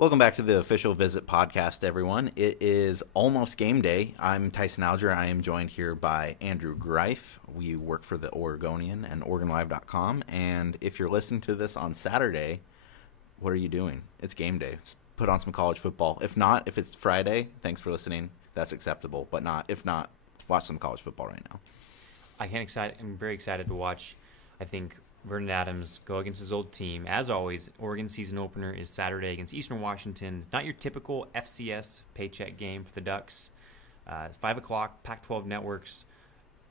Welcome back to the Official Visit podcast, everyone. It is almost game day. I'm Tyson Alger. I am joined here by Andrew Greif. We work for the Oregonian and OregonLive.com. And if you're listening to this on Saturday, what are you doing? It's game day. Put on some college football. If not, if it's Friday, thanks for listening. That's acceptable. But if not, watch some college football right now. I'm very excited to watch, I think, Vernon Adams go against his old team. As always, Oregon season opener is Saturday against Eastern Washington. Not your typical FCS paycheck game for the Ducks. 5 o'clock, Pac-12 networks.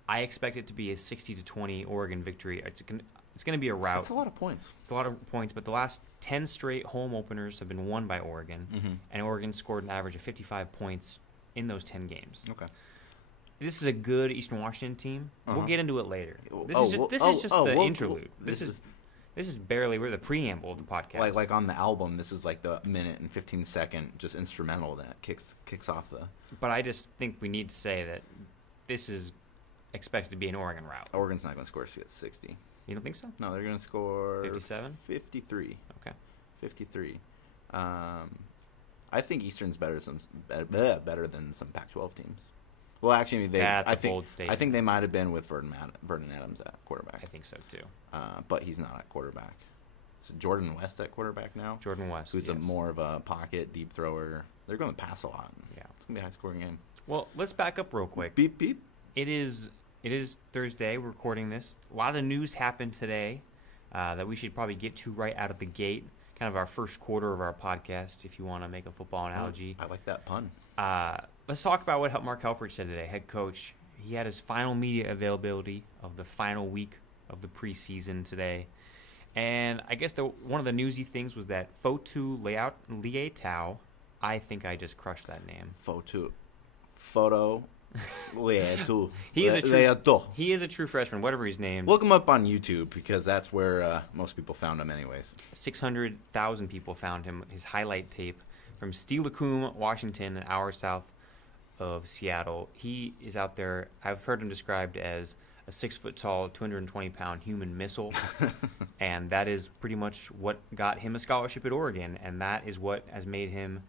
I expect it to be a 60-20 Oregon victory. It's going to be a rout. That's a lot of points. It's a lot of points, but the last 10 straight home openers have been won by Oregon, and Oregon scored an average of 55 points in those 10 games. Okay. This is a good Eastern Washington team. We'll get into it later. This is just the interlude. This is barely we're the preamble of the podcast. Like on the album, this is like the minute and 15-second just instrumental that kicks off the. But I just think we need to say that this is expected to be an Oregon rout. Oregon's not going to score 60. You don't think so? No, they're going to score 57? 53. Okay. 53. I think Eastern's better than some Pac-12 teams. Well, actually, That's a bold statement. I think they might have been with Vernon Adams at quarterback. I think so too. But he's not at quarterback. Is Jordan West at quarterback now? Jordan West, who's yes. more of a pocket deep thrower. They're going to pass a lot. Yeah, it's going to be a high-scoring game. Well, let's back up real quick. Beep beep. It is Thursday. We're recording this. A lot of news happened today that we should probably get to right out of the gate. Kind of our first quarter of our podcast, if you want to make a football analogy. I like that pun. Let's talk about what Mark Helfrich said today, head coach. He had his final media availability of the final week of the preseason today. And I guess one of the newsy things was that Fotu Leitao, I think I just crushed that name. Foto Leitao. He is a true freshman, whatever he's named. Look him up on YouTube because that's where most people found him anyways. 600,000 people found him, his highlight tape from Steilacoom, Washington, an hour south of Seattle. He is out there. I've heard him described as a 6-foot-tall, 220-pound human missile, and that is pretty much what got him a scholarship at Oregon, and that is what has made him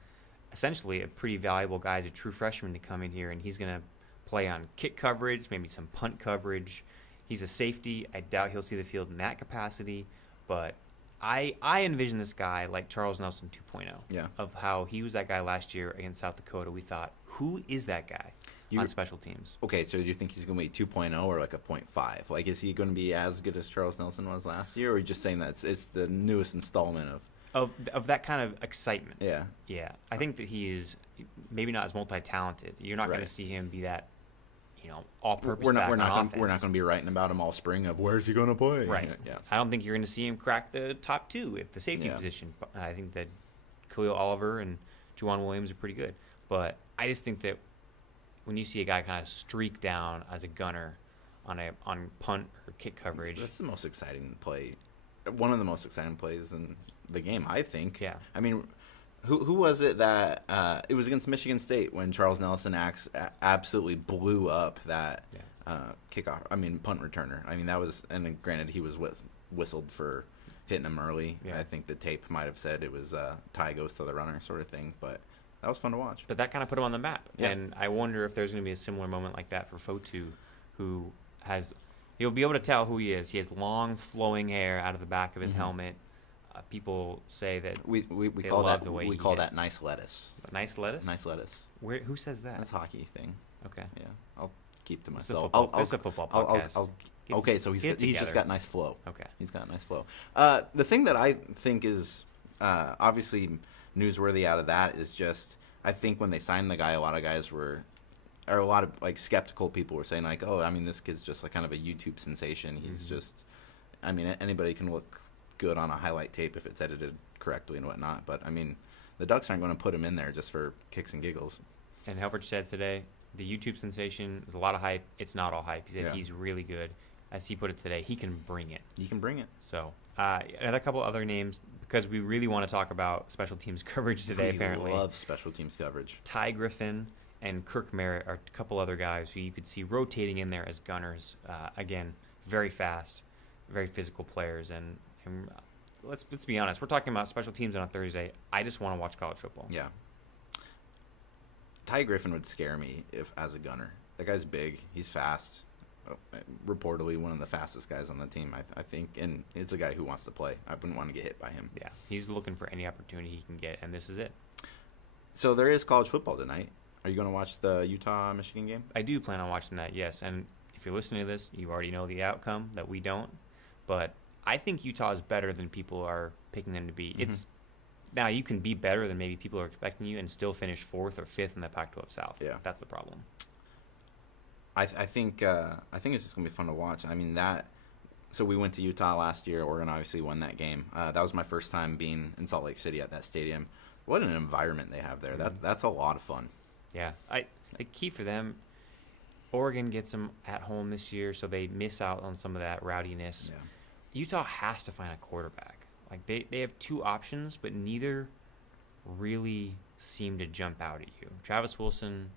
essentially a pretty valuable guy as a true freshman to come in here, and he's going to play on kick coverage, maybe some punt coverage. He's a safety. I doubt he'll see the field in that capacity, but I envision this guy like Charles Nelson 2.0. Yeah. Of how he was that guy last year against South Dakota. We thought, who is that guy on special teams? Okay, so do you think he's going to be 2.0 or like a 0.5? Like, is he going to be as good as Charles Nelson was last year, or are you just saying that it's the newest installment of that kind of excitement? Yeah. Yeah. I think that he is maybe not as multi-talented. You're not going to see him be that, all-purpose we're not going to be writing about him all spring of where's he going to play. Right. Yeah. I don't think you're going to see him crack the top two at the safety position. I think that Khalil Oliver and Juwan Williams are pretty good. But I just think that when you see a guy kind of streak down as a gunner on punt or kick coverage, that's the most exciting play. One of the most exciting plays in the game, I think. Yeah. I mean, who was it that it was against Michigan State when Charles Nelson absolutely blew up that kickoff? I mean, punt returner. I mean, that was, and granted, he was whistled for hitting him early. Yeah. I think the tape might have said it was tie goes to the runner sort of thing, but that was fun to watch. But that kind of put him on the map. Yeah. And I wonder if there's going to be a similar moment like that for Fotu, who you'll be able to tell who he is. He has long flowing hair out of the back of his helmet. People say that we call that nice lettuce. Nice lettuce? Nice lettuce. Who says that? That's a hockey thing. Okay. Yeah, I'll keep to myself. This is a football podcast. Okay, so he's just got nice flow. Okay. He's got nice flow. The thing that I think is obviously newsworthy out of that is just I think when they signed the guy, a lot of like skeptical people were saying like, oh, I mean, this kid's just like kind of a YouTube sensation. He's just, I mean, anybody can look good on a highlight tape if it's edited correctly and whatnot. But I mean, the Ducks aren't going to put him in there just for kicks and giggles. And Helfrich said today, the YouTube sensation is a lot of hype. It's not all hype. He said he's really good. As he put it today, he can bring it. He can bring it. So another couple other names because we really want to talk about special teams coverage today. Apparently, love special teams coverage. Ty Griffin and Kirk Merritt are a couple other guys who you could see rotating in there as gunners. Again, very fast, very physical players, and let's be honest. We're talking about special teams on a Thursday. I just want to watch college football. Yeah. Ty Griffin would scare me if as a gunner. That guy's big. He's fast. Reportedly one of the fastest guys on the team, I think. And it's a guy who wants to play. I wouldn't want to get hit by him. Yeah, he's looking for any opportunity he can get, and this is it. So there is college football tonight. Are you going to watch the Utah-Michigan game? I do plan on watching that, yes. And if you're listening to this, you already know the outcome, that we don't. But I think Utah is better than people are picking them to be. Mm-hmm. It's now you can be better than maybe people are expecting you and still finish 4th or 5th in the Pac-12 South. Yeah. That's the problem. I think it's just going to be fun to watch. I mean, so we went to Utah last year. Oregon obviously won that game. That was my first time being in Salt Lake City at that stadium. What an environment they have there. Mm-hmm. That's a lot of fun. Yeah. The key for them, Oregon gets them at home this year, so they miss out on some of that rowdiness. Yeah. Utah has to find a quarterback. Like they have 2 options, but neither really seem to jump out at you. Travis Wilson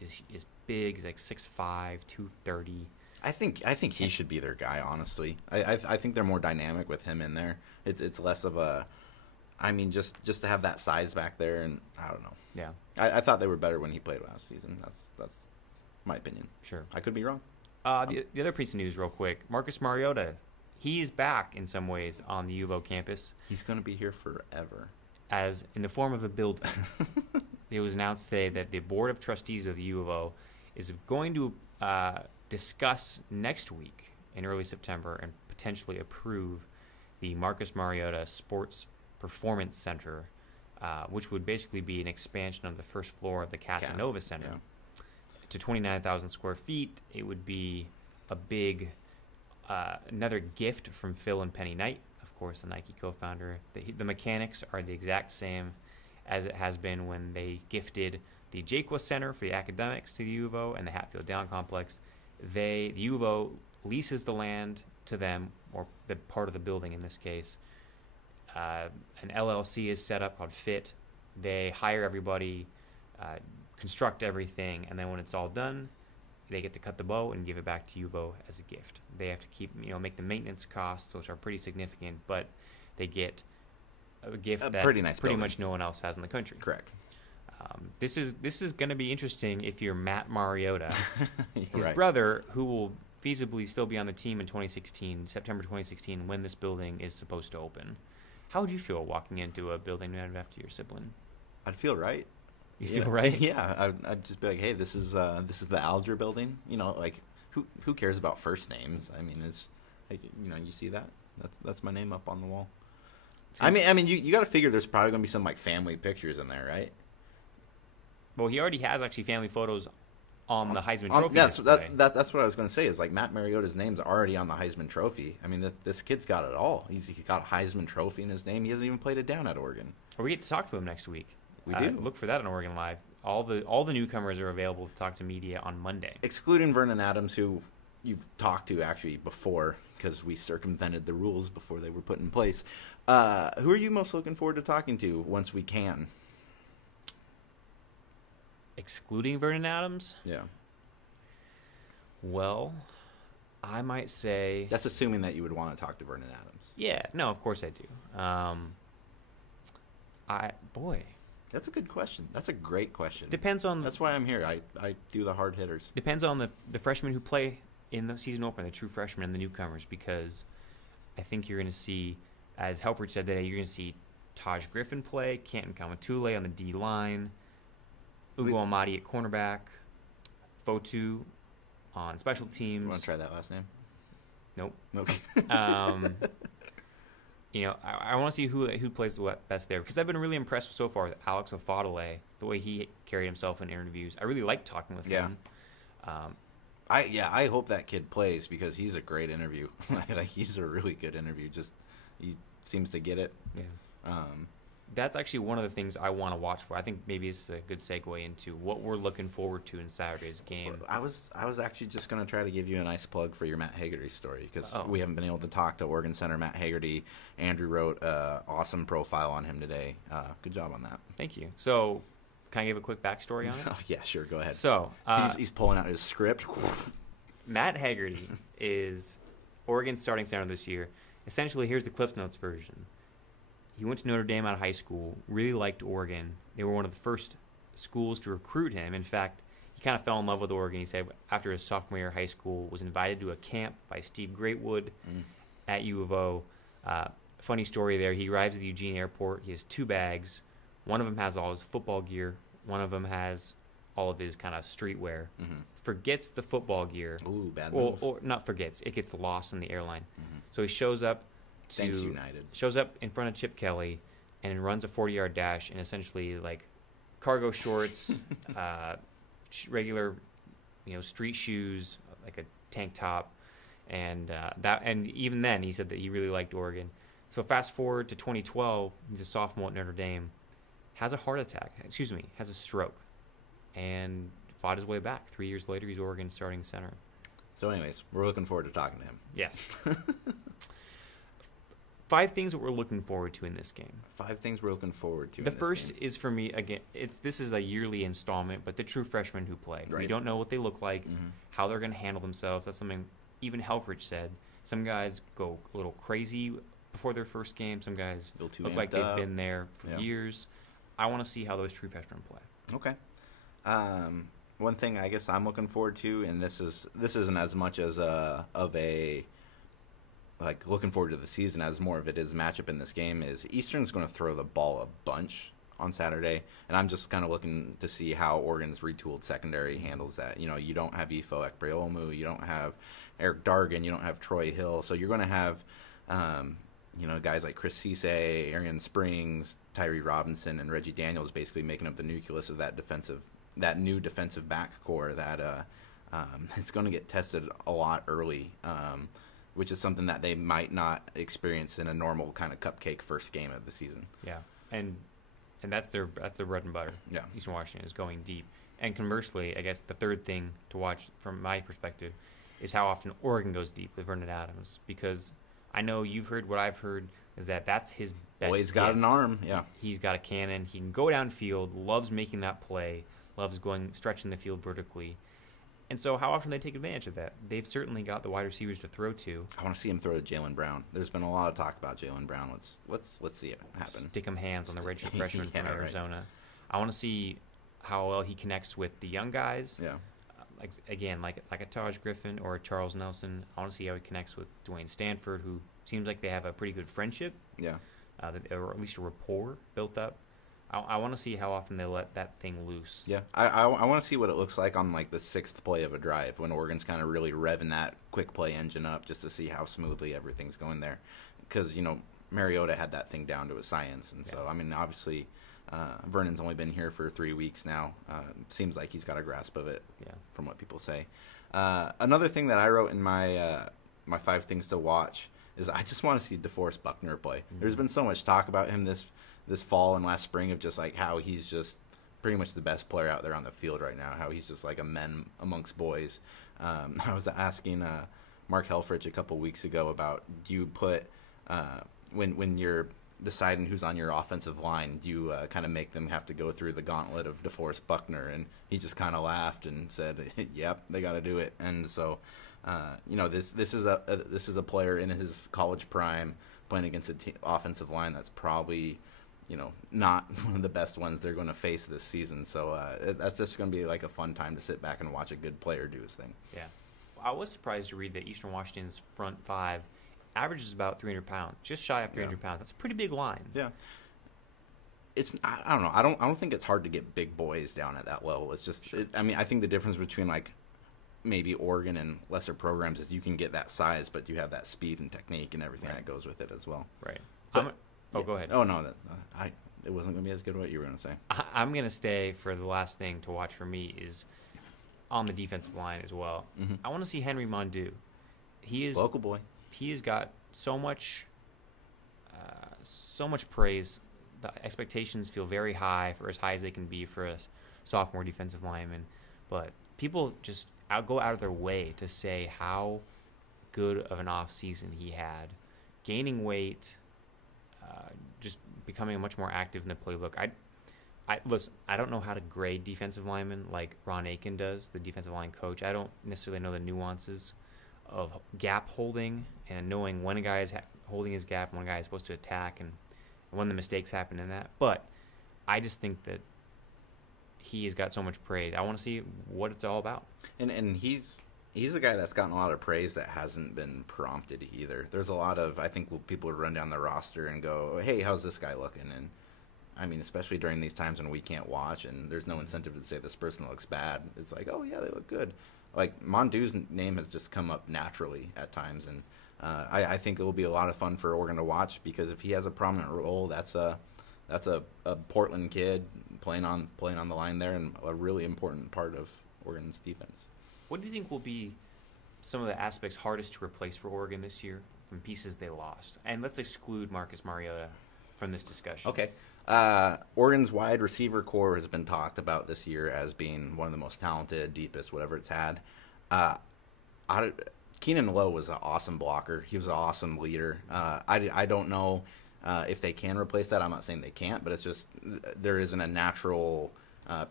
is big. He's like 6'5", 230. I think he should be their guy, honestly. I think they're more dynamic with him in there. It's less of a, I mean, just to have that size back there, and I don't know. Yeah. I thought they were better when he played last season. That's my opinion. Sure. I could be wrong. The other piece of news real quick, Marcus Mariota, he's back in some ways on the U of O campus. He's going to be here forever. As in the form of a building. It was announced today that the Board of Trustees of the U of O is going to discuss next week in early September and potentially approve the Marcus Mariota Sports Performance Center, which would basically be an expansion of the first floor of the Casanova Center to 29,000 square feet. It would be a big, another gift from Phil and Penny Knight, of course, the Nike co-founder. The mechanics are the exact same as it has been when they gifted the Jaquez Center for the academics to the U of O and the Hatfield Down Complex. The U of O leases the land to them, or the part of the building in this case. An LLC is set up called FIT. They hire everybody, construct everything, and then when it's all done, they get to cut the bow and give it back to U of O as a gift. They have to make the maintenance costs, which are pretty significant, but they get a gift that pretty nice pretty building. much no one else has in the country. Correct. This is going to be interesting if you're Matt Mariota, his Right. brother, who will feasibly still be on the team in September 2016, when this building is supposed to open. How would you feel walking into a building named after your sibling? I'd feel right. You feel right? Yeah, I'd just be like, hey, this is the Alger building. Like who cares about first names? I mean, it's you see that? That's my name up on the wall. I mean, you got to figure there's probably gonna be some like family pictures in there, right? Well, he already has actually family photos on the Heisman Trophy. That's what I was going to say. Is like Matt Mariota's name's already on the Heisman Trophy. I mean, this kid's got it all. He's got a Heisman Trophy in his name. He hasn't even played it down at Oregon. Well, we get to talk to him next week. We do. Look for that on Oregon Live. All the newcomers are available to talk to media on Monday. Excluding Vernon Adams, who you've talked to actually before, because we circumvented the rules before they were put in place. Who are you most looking forward to talking to once we can? Excluding Vernon Adams? Yeah. Well, I might say... That's assuming that you would want to talk to Vernon Adams. Yeah. No, of course I do. That's a good question. That's a great question. Depends on... That's why I'm here. I do the hard hitters. Depends on the freshmen who play in the season opener, the true freshmen and the newcomers, because I think you're going to see, as Helfrich said today, you're going to see Taj Griffin play, Canton Kamatule on the D line, Ugo Amadi at cornerback, Fotu on special teams. You want to try that last name? Nope. Okay. I want to see who plays the best there, because I've been really impressed so far with Alex Ofadale, the way he carried himself in interviews. I really like talking with him. I hope that kid plays, because he's a great interview. Like, he's a really good interview. Just he seems to get it. Yeah. That's actually one of the things I want to watch for. I think maybe it's a good segue into what we're looking forward to in Saturday's game. I was actually just going to try to give you a nice plug for your Matt Haggerty story, because Oh. we haven't been able to talk to Oregon Center Matt Haggerty. Andrew wrote an awesome profile on him today. Good job on that. Thank you. So, can I give a quick backstory on it? Oh, yeah, sure. Go ahead. So, he's pulling out his script. Matt Haggerty is Oregon's starting center this year. Essentially, here's the Cliff Notes version. He went to Notre Dame out of high school, really liked Oregon. They were one of the first schools to recruit him. In fact, he kind of fell in love with Oregon. He said after his sophomore year of high school, was invited to a camp by Steve Greatwood at U of O. Funny story there. He arrives at the Eugene airport. He has 2 bags. One of them has all his football gear. One of them has all of his kind of streetwear. Forgets the football gear. Ooh, bad move. Or not forgets. It gets lost in the airline. So he shows up Thanks, United. Shows up in front of Chip Kelly and runs a 40-yard dash in essentially like cargo shorts, regular, street shoes, like a tank top, and even then he said that he really liked Oregon. So fast forward to 2012, he's a sophomore at Notre Dame, has a has a stroke, and fought his way back. 3 years later, he's Oregon's starting center. So anyways, we're looking forward to talking to him. Yes. 5 things that we're looking forward to in this game. 5 things we're looking forward to. The first is, for me, again, this is a yearly installment, but the true freshmen who play. Right. We don't know what they look like, how they're going to handle themselves. That's something even Helfrich said. Some guys go a little crazy before their first game. Some guys look like they've been there for years. I want to see how those true freshmen play. Okay. One thing I guess I'm looking forward to, and this isn't as much as like looking forward to the season as more of it is matchup in this game, is Eastern's going to throw the ball a bunch on Saturday, and I'm just kind of looking to see how Oregon's retooled secondary handles that. You don't have Ifo Ekpreomu, you don't have Eric Dargan, you don't have Troy Hill, so you're going to have guys like Chris Cisse, Arian Springs, Tyree Robinson, and Reggie Daniels basically making up the nucleus of that new defensive back core that is going to get tested a lot early. Which is something that they might not experience in a normal kind of cupcake first game of the season. Yeah, and that's their bread and butter. Yeah, Eastern Washington is going deep. And conversely, I guess the third thing to watch from my perspective is how often Oregon goes deep with Vernon Adams, because I know you've heard what I've heard is that's his best. Boy's got an arm. Yeah, he's got a cannon. He can go downfield. Loves making that play. Loves stretching the field vertically. And so how often they take advantage of that? They've certainly got the wide receivers to throw to. I want to see him throw to Jalen Brown. There's been a lot of talk about Jalen Brown. Let's see it happen. Stick him hands on the redshirt freshman from Arizona. Right. I want to see how well he connects with the young guys. Yeah. Like a Taj Griffin or a Charles Nelson. I want to see how he connects with Dwayne Stanford, who seems like they have a pretty good friendship. Yeah. Or at least a rapport built up. I want to see how often they let that thing loose. Yeah, I want to see what it looks like on like the 6th play of a drive when Oregon's kind of really revving that quick play engine up just to see how smoothly everything's going there. Because, Mariota had that thing down to a science. And so, I mean, obviously, Vernon's only been here for 3 weeks now. It seems like he's got a grasp of it from what people say. Another thing that I wrote in my 5 things to watch is I just want to see DeForest Buckner play. Mm-hmm. There's been so much talk about him this fall and last spring of just like how he's just pretty much the best player out there on the field right now, how he's just like a man amongst boys. I was asking Mark Helfrich a couple weeks ago about, do you put when you're deciding who's on your offensive line, do you kind of make them have to go through the gauntlet of DeForest Buckner? And he just kind of laughed and said, yep, they got to do it. And so this is a player in his college prime playing against an offensive line that's probably not one of the best ones they're going to face this season. So that's just going to be like a fun time to sit back and watch a good player do his thing. Yeah. I was surprised to read that Eastern Washington's front 5 averages about 300 pounds, just shy of 300 pounds. That's a pretty big line. Yeah. I don't know. I don't think it's hard to get big boys down at that level. It's just, I think the difference between like maybe Oregon and lesser programs is you can get that size, but you have that speed and technique and everything that goes with it as well. Right. Go ahead. Oh, no, it wasn't going to be as good what you were going to say. I'm going to stay for the last thing to watch for me is on the defensive line as well. Mm-hmm. I want to see Henry Mondu. He is local boy. He has got so much praise. The expectations feel very high, for as high as they can be for a sophomore defensive lineman. But people just go out of their way to say how good of an off season he had, gaining weight. Just becoming much more active in the playbook. Listen, I don't know how to grade defensive linemen like Ron Aiken does, the defensive line coach. I don't necessarily know the nuances of gap holding and knowing when a guy is holding his gap and when a guy is supposed to attack. And when the mistakes happen in that. But I just think that he has got so much praise. I want to see what it's all about. And he's a guy that's gotten a lot of praise that hasn't been prompted either. There's a lot of, I think, people would run down the roster and go, hey, how's this guy looking? And I mean, especially during these times when we can't watch and there's no incentive to say this person looks bad. It's like, oh, yeah, they look good. Like, Mondu's name has just come up naturally at times. And I think it will be a lot of fun for Oregon to watch, because if he has a prominent role, that's a Portland kid playing on the line there, and a really important part of Oregon's defense. What do you think will be some of the aspects hardest to replace for Oregon this year from pieces they lost? And let's exclude Marcus Mariota from this discussion. Okay. Oregon's wide receiver core has been talked about this year as being one of the most talented, deepest, whatever it's had. Keenan Lowe was an awesome blocker. He was an awesome leader. I don't know if they can replace that. I'm not saying they can't, but it's just there isn't a natural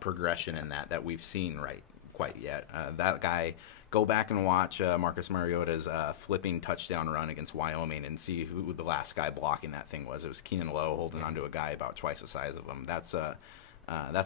progression in that we've seen quite yet. That guy, go back and watch Marcus Mariota's flipping touchdown run against Wyoming and see who the last guy blocking that thing was. It was Keenan Lowe holding onto a guy about twice the size of him. That's a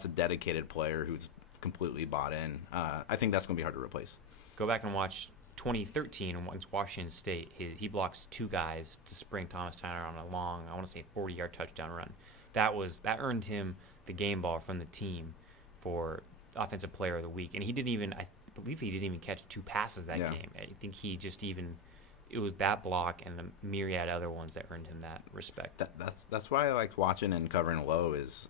dedicated player who's completely bought in. I think that's going to be hard to replace. Go back and watch 2013 against Washington State. He blocks two guys to spring Thomas Tyner on a long, I want to say 40-yard touchdown run. That earned him the game ball from the team for Offensive Player of the Week. And I believe he didn't even catch two passes that game. I think it was that block and a myriad other ones that earned him that respect. That's why I liked watching and covering Lowe is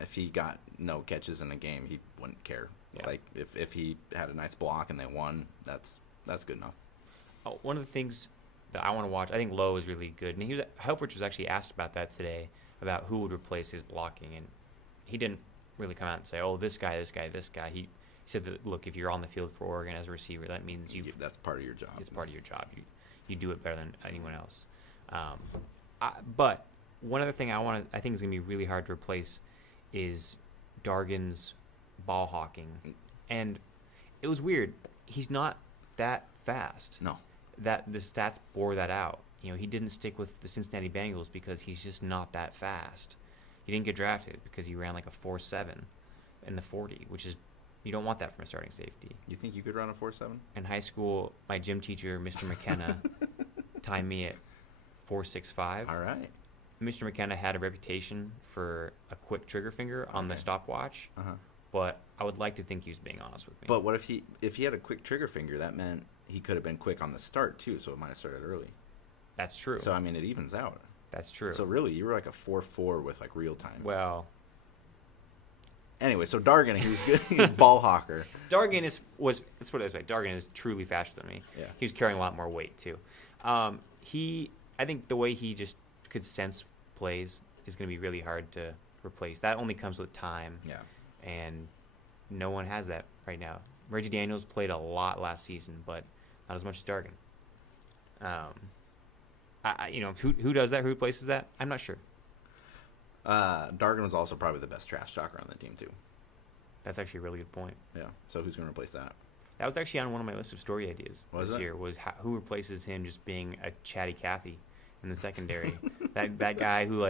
if he got no catches in a game, he wouldn't care. Yeah. Like if he had a nice block and they won, that's good enough. Oh, one of the things that I want to watch, I think Lowe is really good. And Helfrich was actually asked about that today, about who would replace his blocking. And he didn't really come out and say, oh, this guy, this guy, this guy. He said that, look, if you're on the field for Oregon as a receiver, that means that's part of your job. It's part of your job. You do it better than anyone else. But one other thing I think is going to be really hard to replace is Dargan's ball hawking. And it was weird. He's not that fast. No. That the stats bore that out. He didn't stick with the Cincinnati Bengals because he's just not that fast. He didn't get drafted because he ran like a 4.7 in the 40, which is, you don't want that from a starting safety. You think you could run a 4.7? In high school, my gym teacher, Mr. McKenna, timed me at 4.65. All right. Mr. McKenna had a reputation for a quick trigger finger on the stopwatch, but I would like to think he was being honest with me. But what if he had a quick trigger finger? That meant he could have been quick on the start too, so it might have started early. That's true. So I mean, it evens out. That's true. So really, you were like a 4.4 with like real time. Well. Anyway, so Dargan, he was good. He was ball hawker. Dargan let's put it this way. Dargan is truly faster than me. Yeah. He was carrying a lot more weight too. I think the way he just could sense plays is going to be really hard to replace. That only comes with time. Yeah. And no one has that right now. Reggie Daniels played a lot last season, but not as much as Dargan. Who does that? Who replaces that? I'm not sure. Dargan was also probably the best trash talker on the team too. That's actually a really good point. Yeah. So who's going to replace that? That was actually on one of my list of story ideas this year. Was who replaces him just being a chatty Cathy in the secondary? that guy who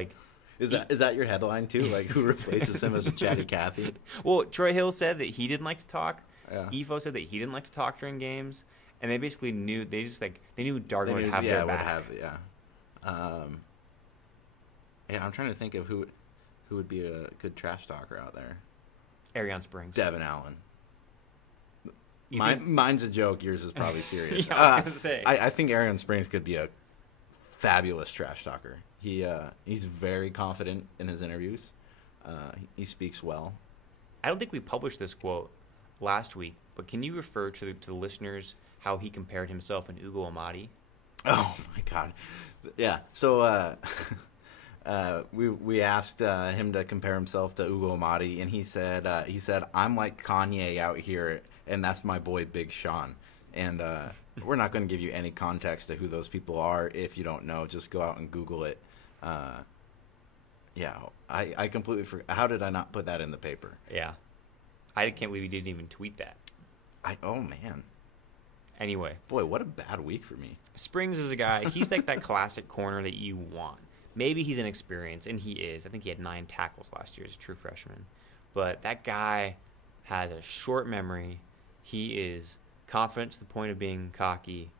is that your headline too? Like, who replaces him as a chatty Cathy? Well, Troy Hill said that he didn't like to talk. Yeah. Efo said that he didn't like to talk during games, and they basically knew they knew Dargan would have their back. I'm trying to think of who would be a good trash talker out there. Arion Springs. Devin Allen. Mine's a joke. Yours is probably serious. Yeah, I was going to say. I think Arion Springs could be a fabulous trash talker. He's very confident in his interviews. He speaks well. I don't think we published this quote last week, but can you refer to the listeners how he compared himself and Ugo Amadi? Oh my God, yeah. So we asked him to compare himself to Ugo Amadi, and he said I'm like Kanye out here, and that's my boy Big Sean. And we're not going to give you any context to who those people are if you don't know. Just go out and Google it. Yeah, I completely forgot. How did I not put that in the paper? Yeah. I can't believe he didn't even tweet that. Oh, man. Anyway. Boy, what a bad week for me. Springs is a guy, he's like that classic corner that you want. maybe he's inexperienced, and he is. I think he had 9 tackles last year as a true freshman. But that guy has a short memory. He is confident to the point of being cocky.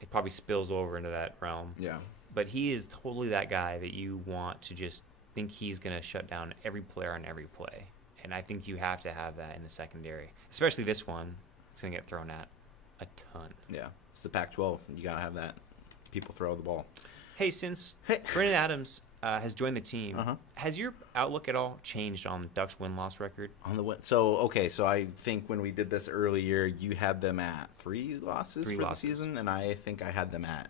It probably spills over into that realm. Yeah. But he is totally that guy that you want to just think he's going to shut down every player on every play. And I think you have to have that in the secondary, especially this one. It's going to get thrown at a ton. Yeah. It's the Pac-12. You got to have that. People throw the ball. Hey, since Brendan Adams has joined the team, has your outlook at all changed on Ducks win-loss record? On the win. So I think when we did this earlier, you had them at 3 losses for the season, and I think I had them at.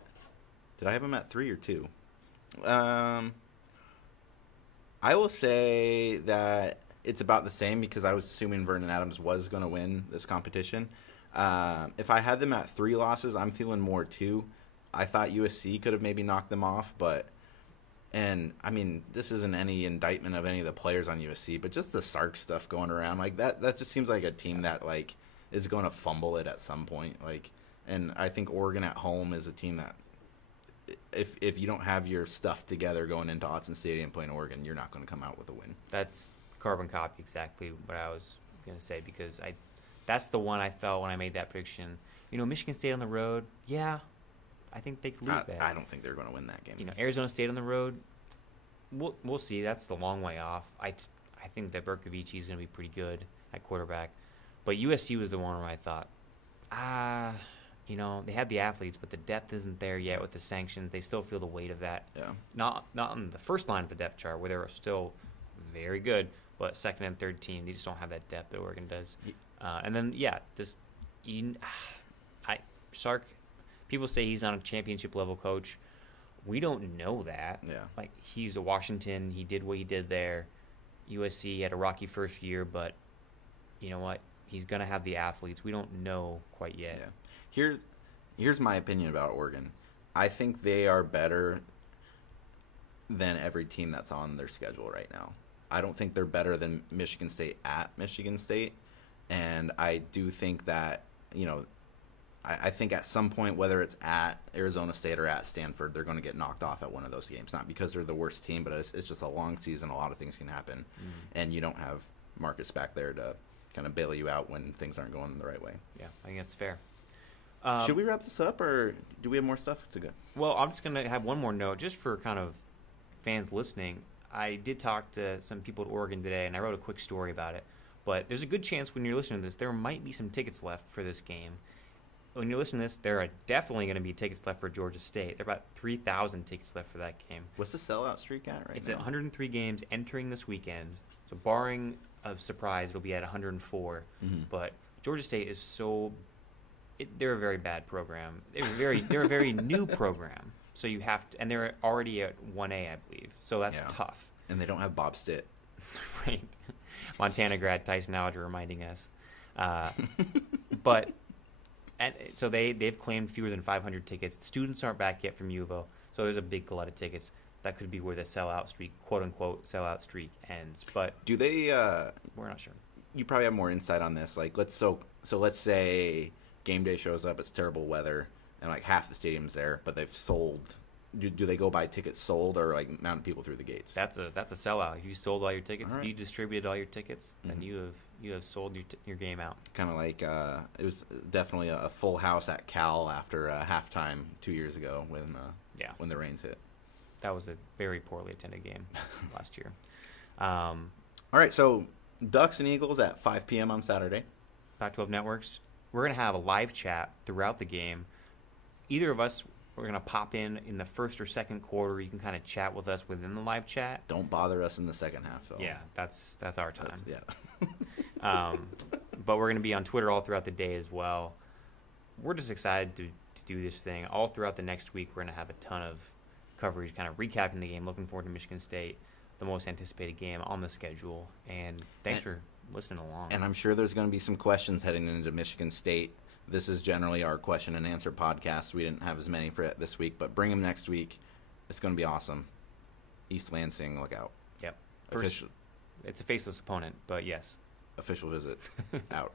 Did I have them at 3 or 2? I will say that it's about the same because I was assuming Vernon Adams was going to win this competition. If I had them at 3 losses, I'm feeling more 2. I thought USC could have maybe knocked them off, and I mean, this isn't any indictment of any of the players on USC, but just the Sark stuff going around, like that just seems like a team that like is going to fumble it at some point. Like, and I think Oregon at home is a team that if you don't have your stuff together going into Autzen Stadium playing Oregon, you're not going to come out with a win. That's carbon copy exactly what I was going to say, because that's the one I felt when I made that prediction. You know, Michigan State on the road, yeah, I think they could lose that. I don't think they're going to win that game. You know, Arizona State on the road, we'll see. That's the long way off. I think that Berkovich is going to be pretty good at quarterback. But USC was the one where I thought, you know, they had the athletes, but the depth isn't there yet with the sanctions. They still feel the weight of that. Yeah. Not on the first line of the depth chart where they're still very good, but second and third team, they just don't have that depth that Oregon does. And then, Sark, people say he's not a championship level coach. We don't know that. Yeah. Like, he's a Washington. He did what he did there. USC had a rocky first year, but you know what? He's going to have the athletes. We don't know quite yet. Yeah. Here's my opinion about Oregon. I think they are better than every team that's on their schedule right now. I don't think they're better than Michigan State at Michigan State. And I do think that, you know, I think at some point, whether it's at Arizona State or at Stanford, they're going to get knocked off at one of those games. Not because they're the worst team, but it's just a long season. A lot of things can happen. And you don't have Marcus back there to kind of bail you out when things aren't going the right way. Yeah, I think that's fair. Should we wrap this up, or do we have more stuff to go? Well, I'm just going to have one more note, just for kind of fans listening. I did talk to some people at Oregon today, and I wrote a quick story about it. But there's a good chance when you're listening to this, there might be some tickets left for this game. When you're listening to this, there are definitely going to be tickets left for Georgia State. There are about 3,000 tickets left for that game. What's the sellout streak at right now? It's at 103 games entering this weekend. So barring a surprise, it'll be at 104. But Georgia State is they're a very bad program. They're a very new program. So you have to, and they're already at 1A, I believe. So that's tough. And they don't have Bob Stitt. Right. Montana grad Tyson Alger reminding us. But and so they've claimed fewer than 500 tickets. The students aren't back yet from UVO, so there's a big glut of tickets. That could be where the sellout streak, quote unquote, sellout streak ends. But do they? We're not sure. You probably have more insight on this. Like, let's say game day shows up. It's terrible weather, and like half the stadium's there, but they've sold. Do they go buy tickets sold, or like mounting people through the gates? That's a sellout. If you sold all your tickets, right. If you distributed all your tickets, then you have sold your game out. Kind of like it was definitely a full house at Cal after halftime 2 years ago when the rains hit. That was a very poorly attended game last year. All right, so Ducks and Eagles at 5 p.m. on Saturday. Pac-12 Networks. We're going to have a live chat throughout the game. Either of us, we're going to pop in the first or second quarter. You can kind of chat with us within the live chat. Don't bother us in the second half, though. Yeah, that's our time. Yeah. But we're going to be on Twitter all throughout the day as well. We're just excited to do this thing. All throughout the next week, we're going to have a ton of coverage, kind of recapping the game. Looking forward to Michigan State, the most anticipated game on the schedule. And thanks for listening along. And I'm sure there's going to be some questions heading into Michigan State. This is generally our question and answer podcast. We didn't have as many for it this week, but bring them next week. It's going to be awesome. East Lansing, look out. Yep. It's a faceless opponent, but yes. Official visit out.